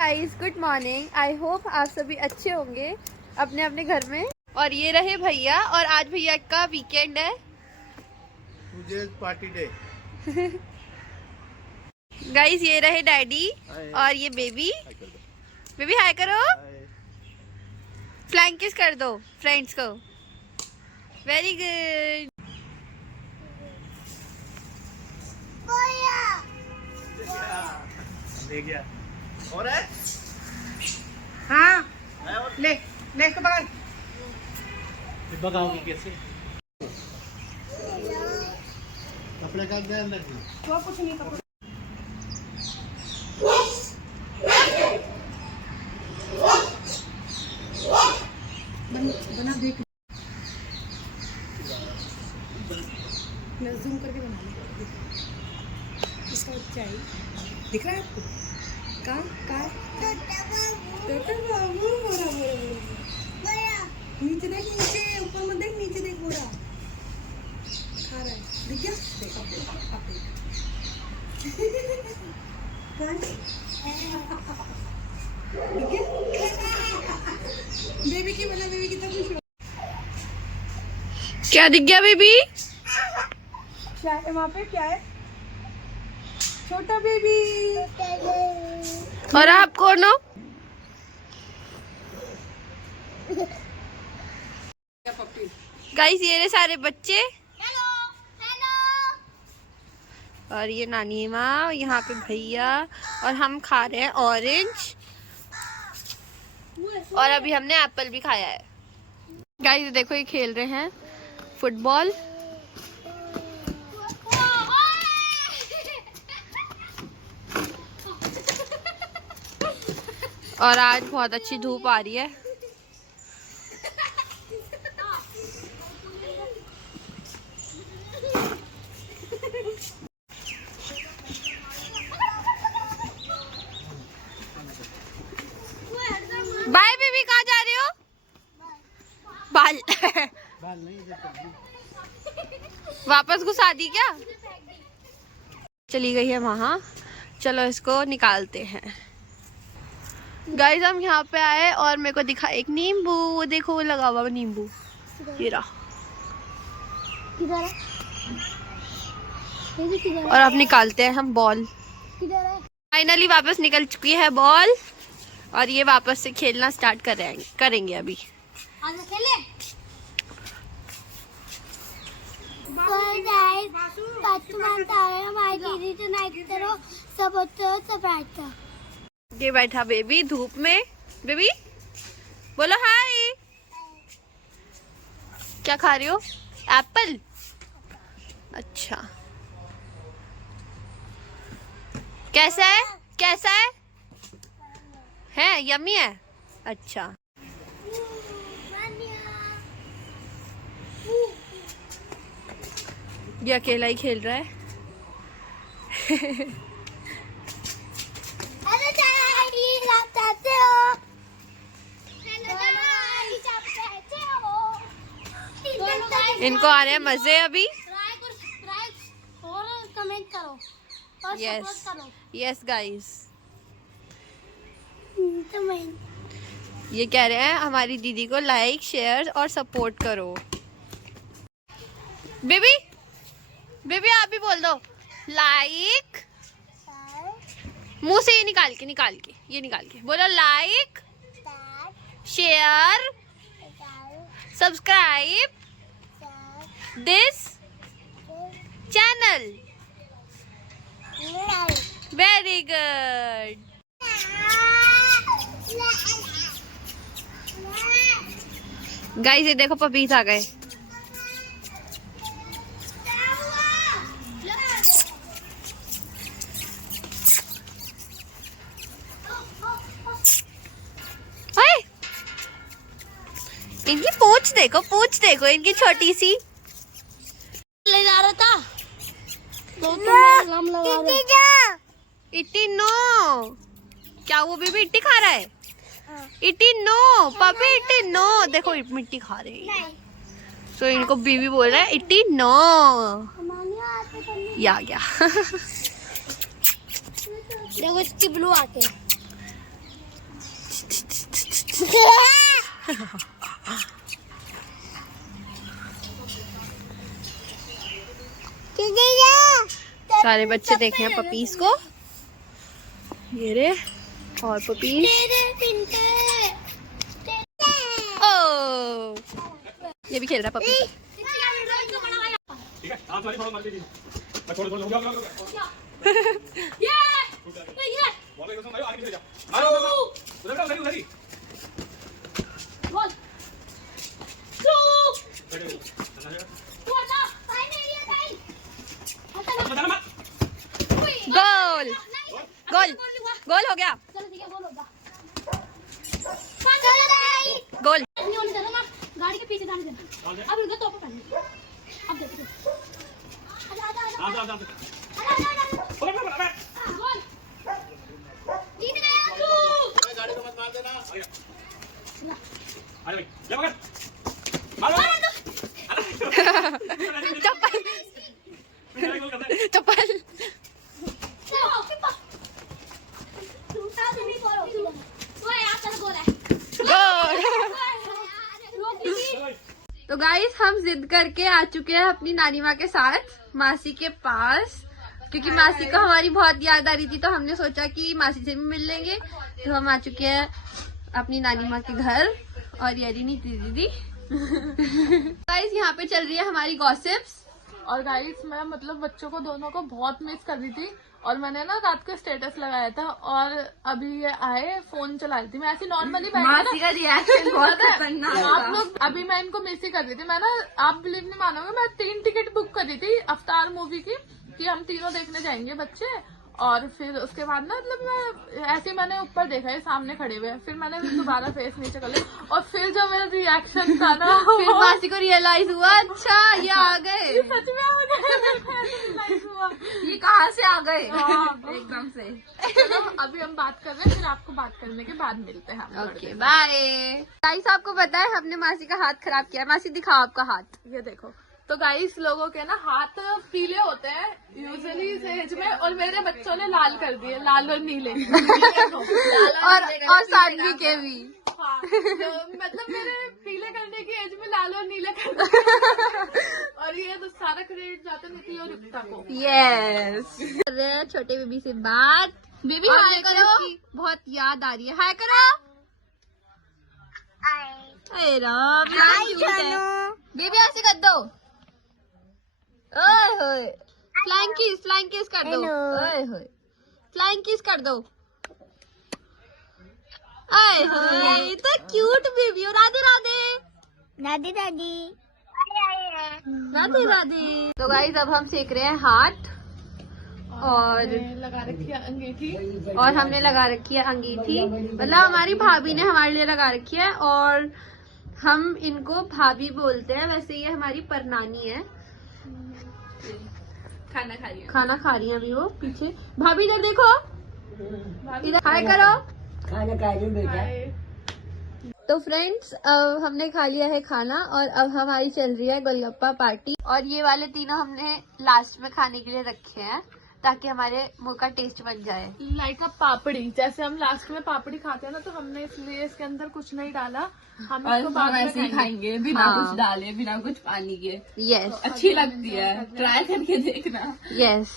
Guys good morning. I hope आप सभी अच्छे होंगे अपने अपने घर में। और ये रहे भैया, और आज भैया का वीकेंड है, मुझे पार्टी डे। गाइस ये रहे डैडी और ये बेबी। बेबी हाय करो, फ्लैंक किस कर दो फ्रेंड्स को। Very good. ले गया और है? हाँ ले ले इसको पकड़। भगाओगी कैसे? कपड़े का ध्यान रखना। वो कुछ नहीं कपड़े बना देख, जूम करके बना ले। इसका बच्चा है, दिख रहा है आपको? कहाँ बाबू बोरा नीचे देख, नीचे ऊपर मत देख, नीचे देख, बोरा खा रहा है, दिख गया? देख अब बेबी की बना, बेबी कितना खुश हो। क्या दिख गया बेबी? क्या है वहाँ पे? क्या है? छोटा बेबी। और आप कौन हो? गाइस ये रहे सारे बच्चे। और ये नानी माँ, यहाँ पे भैया, और हम खा रहे हैं ऑरेंज, और अभी हमने एप्पल भी खाया है। गाइस देखो ये खेल रहे हैं फुटबॉल। और आज बहुत अच्छी धूप आ रही है। बाय बेबी, कहाँ जा रहे हो? बाल बाल नहीं वापस घुसा दी क्या? चली गई है वहां, चलो इसको निकालते हैं। गाइस हम यहाँ पे आए और मेरे को दिखा एक नींबू, वो देखो वो लगा हुआ नींबू, ये रहा। और अब निकालते हैं हम बॉल। फाइनली वापस निकल चुकी है बॉल, और ये वापस से खेलना स्टार्ट करेंगे अभी। ये बैठा बेबी धूप में। बेबी बोलो हाय। क्या खा रही हो? एप्पल। अच्छा कैसा है? कैसा है? है यम्मी है? अच्छा ये अकेला ही खेल रहा है। इनको आ रहे हैं मजे अभी। और कमेंट करो और यस सपोर्ट करो। Yes guys, comment. ये कह रहे हैं हमारी दीदी को लाइक शेयर और सपोर्ट करो। बेबी बेबी आप भी बोल दो लाइक, मुंह से ये निकाल के ये निकाल के बोलो like share subscribe this channel. Very good. Guys ये देखो पपीस आ गए। इनकी पूंछ देखो इनकी छोटी सी। ले जा रहा था तो हम लगा रहे। इट्टी नो, क्या वो बेबी इट्टी खा रहा है? इट्टी नो पापी, इट्टी नो। देखो मिट्टी खा रहे हैं। तो इनको बीबी बोल रहा है इट्टी नो। ये आ गया। देखो इसकी ब्लू आके सारे बच्चे देखे हैं पपीज को, ये रे और पपीज। ओ ये भी खेल रहा है पपी। गोल गोल गोल हो गया, गोल। गाड़ी के पीछे जाने देना। अब रुको तो पहले अब देखो गोल जीत गया। गाड़ी को मत मार देना। चप्पल चप्पल। तो गाइस हम जिद करके आ चुके हैं अपनी नानी माँ के साथ मासी के पास, क्योंकि मासी को हमारी बहुत याद आ रही थी, तो हमने सोचा कि मासी से भी मिल लेंगे। तो हम आ चुके हैं अपनी नानी माँ के घर, और ये रही नीति दीदी। गाइस यहाँ पे चल रही है हमारी गॉसिप्स। और गाइस मैं मतलब बच्चों को दोनों को बहुत मिस कर रही थी, और मैंने ना रात को स्टेटस लगाया था, और अभी ये आए फोन चला रही थी, मैं ऐसी नॉर्मली मासी का रिएक्शन बहुत खतरनाक आप था। लोग अभी मैं इनको मिस ही कर रही थी। मैं ना आप बिलीव नहीं मानोगे, मैं 3 टिकट बुक कर रही थी अवतार मूवी की कि हम तीनों देखने जाएंगे बच्चे, और फिर उसके बाद ना मतलब मैं ऐसे मैंने ऊपर देखा है सामने खड़े हुए, फिर मैंने दोबारा फेस नीचे कर लिया, और फिर जो मेरा रिएक्शन था ना फिर मासी को रियलाइज हुआ अच्छा ये आ गए, सच में आ गए। हुआ ये कहाँ से आ गए हाँ। एकदम से। चलो अभी हम बात कर रहे हैं, फिर आपको बात करने के बाद मिलते हैं हम। Okay bye. गाइस आपको पता है हमने मासी का हाथ खराब किया। मासी दिखाओ आपका हाथ। ये देखो, तो गाइस लोगों के ना हाथ पीले होते हैं यूजुअली इस एज में, और मेरे बच्चों ने लाल कर दिए, लाल और नीले। और सानवी के भी। हाँ, तो मतलब मेरे पीले करने की एज में लाल और नीले कर दिए। और ये तो सारा क्रेडिट जाता नीति और युक्ता को। यस कर रहे हैं छोटे बेबी से बात। बेबी हाय करो, बहुत याद आ रही है। हाय करो। हाय राम, बेबी ऐसे कर दो। ओए होए, फ्लाइंग किस कर दो। ओए होए, फ्लाइंग किस कर दो। ओए होए, तो क्यूट बेबी। और राधे राधे दादी दादी राधे राधे। तो गाइस अब हम सेक रहे हैं हाथ, और लगा रखी है अंगीठी, और हमने लगा रखी है अंगीठी, मतलब हमारी भाभी ने हमारे लिए लगा रखी है, और हम इनको भाभी बोलते हैं। वैसे ये हमारी परनानी है। खाना खा रही है। खाना खा रही है अभी वो पीछे। भाभी इधर देखो, इधर हाय करो। खाना खा रही हूँ बेटा। तो फ्रेंड्स अब हमने खा लिया है खाना, और अब हमारी चल रही है गोलगप्पा पार्टी, और ये वाले तीनों हमने लास्ट में खाने के लिए रखे हैं ताकि हमारे मुंह का टेस्ट बन जाए। लाइक अ पापड़ी, जैसे हम लास्ट में पापड़ी खाते हैं ना, तो हमने इसलिए इसके अंदर कुछ नहीं डाला, हम इसको बाद में खाएंगे बिना हाँ। कुछ डाले, बिना कुछ पानी के। यस अच्छी लगती है, ट्राई करके देखना। यस।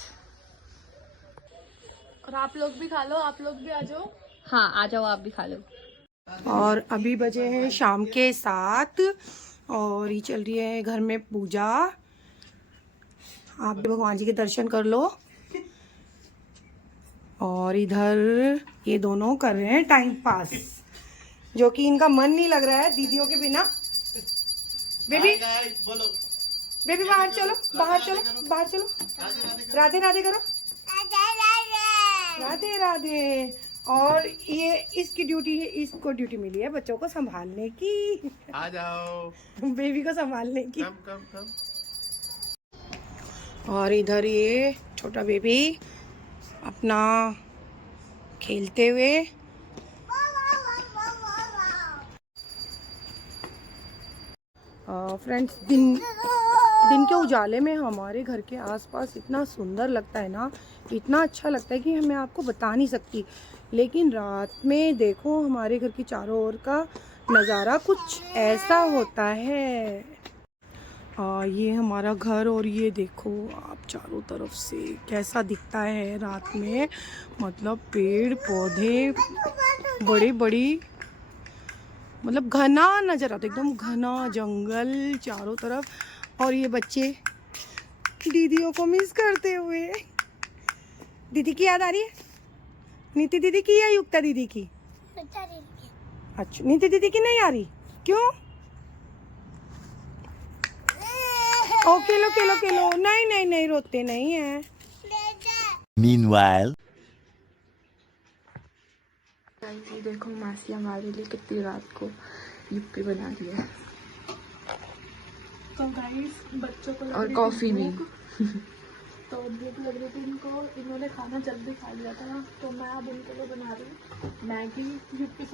और आप लोग भी खा लो, आप लोग भी आ जाओ। हाँ आ जाओ, आप भी खा लो। और अभी बजे हैं शाम के 7, और ये चल रही है घर में पूजा। आप भी भगवान जी के दर्शन कर लो। और इधर ये दोनों कर रहे हैं टाइम पास, जो कि इनका मन नहीं लग रहा है दीदियों के बिना। बेबी बोलो बेबी बाहर चलो, बाहर चलो, बाहर चलो। राधे राधे करो, राधे राधे। और ये इसकी ड्यूटी है, इसको ड्यूटी मिली है बच्चों को संभालने की, आ जाओ। बेबी को संभालने की। कम कम कम। और इधर ये छोटा बेबी अपना खेलते हुए। फ्रेंड्स दिन के उजाले में हमारे घर के आसपास इतना सुंदर लगता है ना, इतना अच्छा लगता है कि मैं आपको बता नहीं सकती। लेकिन रात में देखो हमारे घर की चारों ओर का नज़ारा कुछ ऐसा होता है। ये हमारा घर और ये देखो आप चारों तरफ से कैसा दिखता है रात में। मतलब पेड़ पौधे बड़े बड़ी, मतलब घना नज़र आता, एकदम घना जंगल चारों तरफ। और ये बच्चे दीदियों को मिस करते हुए। दीदी की याद आ रही है? नीति दीदी की या युक्ता दीदी की? अच्छा, नीति दीदी की नहीं आ रही, क्यों? ओ खेलो खेलो खेलो। नहीं नहीं नहीं, रोते नहीं है। Meanwhile, ये देखो मासी हमारे लिए कितनी रात को युप्पी बना रही है। तो गाइस बच्चों को और कॉफी भी तो भूख लग रही थी इनको, इन्होंने खाना जल्दी खा लिया था, तो मैं अब इनके लिए बना रही हूँ मैगी, युप्पी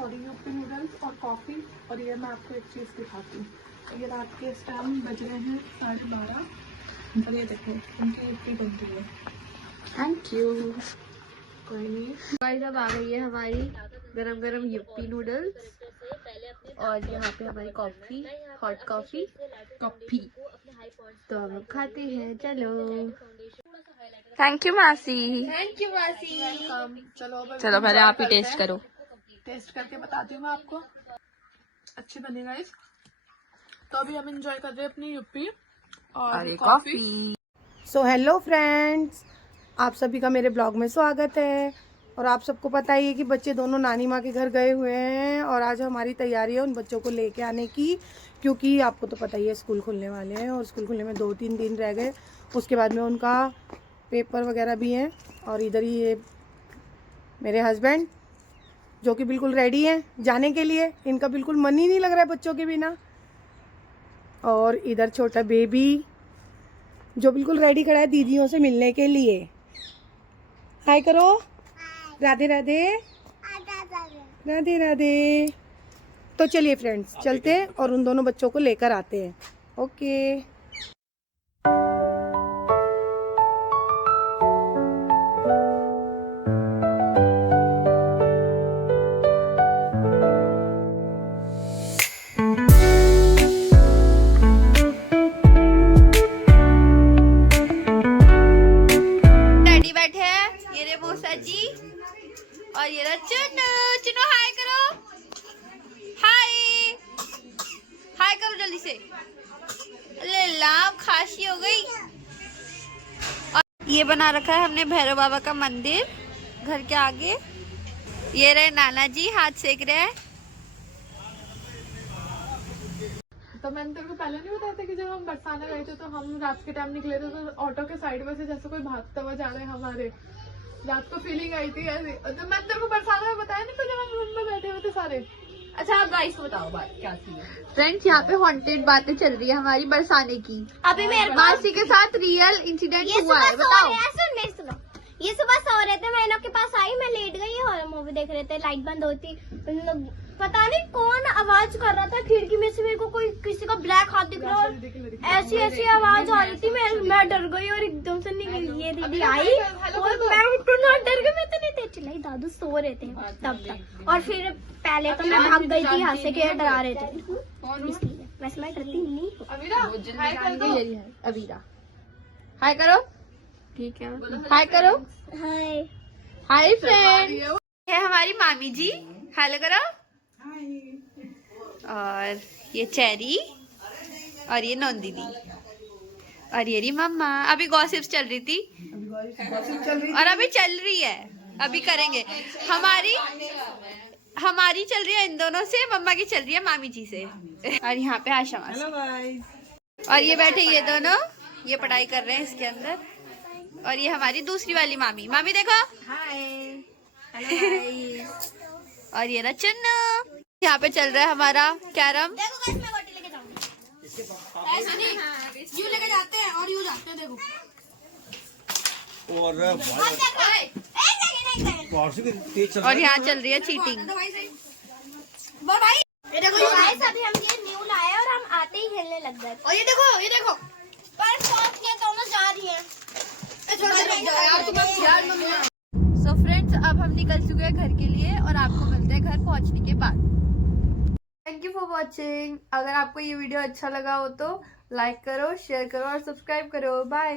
नूडल्स और कॉफ़ी। और ये मैं आपको एक चीज़ दिखाती हूँ। ये रात के इस टाइम बज रहे हैं 12:30 और ये देखो उनकी युप्पी बन रही है। Thank you. कोई नहीं गाइस, अब आ गई है हमारी गरम गरम युप्पी नूडल्स और यहाँ पे हमारी कॉफी, हॉट कॉफी। तो हम खाते हैं, चलो। थैंक यू मासी। थैंक यू मासी। चलो पहले आप ही टेस्ट करो। टेस्ट करके बताती हूँ मैं आपको, अच्छी बनी गाइस। तो अभी हम एंजॉय कर रहे हैं अपनी युप्पी और कॉफी। सो हेलो फ्रेंड्स, आप सभी का मेरे ब्लॉग में स्वागत है। और आप सबको पता ही है कि बच्चे दोनों नानी माँ के घर गए हुए हैं और आज हमारी तैयारी है उन बच्चों को लेके आने की, क्योंकि आपको तो पता ही है स्कूल खुलने वाले हैं और स्कूल खुलने में 2-3 दिन रह गए। उसके बाद में उनका पेपर वगैरह भी हैं। और इधर ही ये मेरे हस्बैंड जो कि बिल्कुल रेडी हैं जाने के लिए, इनका बिल्कुल मन ही नहीं लग रहा है बच्चों के बिना। और इधर छोटा बेबी जो बिल्कुल रेडी खड़ा है दीदियों से मिलने के लिए। हाय करो, राधे राधे राधे राधे। तो चलिए फ्रेंड्स चलते हैं और उन दोनों बच्चों को लेकर आते हैं। ओके। डैडी बैठे हैं, ये रे मौसा जी और ये रहा चुन्नू। चुन्नू हाय करो, हाय हाय करो जल्दी से। ले लाम खांसी हो गई। और ये बना रखा है हमने भैरव बाबा का मंदिर घर के आगे। ये रहे नाना जी हाथ सेक रहे हैं। तो मैंने तेरे को पहले नहीं बताया था कि जब हम बरसाने गए थे तो हम रात के टाइम निकले थे, तो ऑटो के साइड में से जैसे कोई भागता हुआ जा रहा है हमारे, रात को फीलिंग आई थी ऐसी। तो मैंने तेरे को बरसाने में बताया नहीं था जब हम रूम में बैठे हुए थे सारे। अच्छा आप गाइस को बताओ बात क्या थी। फ्रेंड्स यहाँ पे हॉन्टेड बातें चल रही है हमारी बरसाने की। अभी मेरे मासी के साथ रियल इंसिडेंट हुआ है, बताओ। सुनो, ये सुबह सो रहे थे, मैं इनों के पास आई, मैं लेट गई, हॉरर मूवी देख रहे थे, लाइट बंद होती, पता नहीं कौन आवाज कर रहा था खिड़की में से, मेरे को कोई किसी का ब्लैक हाथ दिख रहा और ऐसी ऐसी आवाज आ रही थी। मैं डर गई और एकदम से निकली। ये दीदी आई और मैं इतना डर गई, मैं तो नहीं तेज चिल्लाई, दादू सो रहे थे तब तक। और फिर पहले तो मैं भाग गई थी, हंस के डरा रहे थे, इसलिए वैसे मैं डरती नहीं। अवीरा हाय करो, ठीक है हाय करो। हाय हाय फ्रेंड, ये हमारी मामी जी, हेलो करो। और ये चेरी और ये नौन दीदी और ये रही मम्मा। अभी गॉसिप्स चल रही थी और अभी चल रही है, अभी करेंगे। हमारी चल रही है इन दोनों से, मम्मा की चल रही है मामी जी से। और यहाँ पे आशा मासी और ये बैठे ये दोनों, ये पढ़ाई कर रहे हैं इसके अंदर। और ये हमारी दूसरी वाली मामी, मामी देखो हाय। और ये रहा चुन्नू। यहाँ पे चल रहा है हमारा कैरम। देखो मैं गोटी लेके जाऊंगी, ऐसे नहीं यूं लेके जाते हैं और यूं जाते हैं। देखो और यहाँ चल रही है चीटिंग। ये देखो गाइस, अभी हम ये न्यू लाए और हम आते ही खेलने लग गए। और ये देखो पर पहुंच के दोनों जा रही हैं। सो फ्रेंड्स अब हम निकल चुके हैं घर के लिए और आपको मिलते हैं घर पहुंचने के बाद। Thank you for watching. अगर आपको ये वीडियो अच्छा लगा हो तो लाइक करो, शेयर करो और सब्सक्राइब करो। बाय।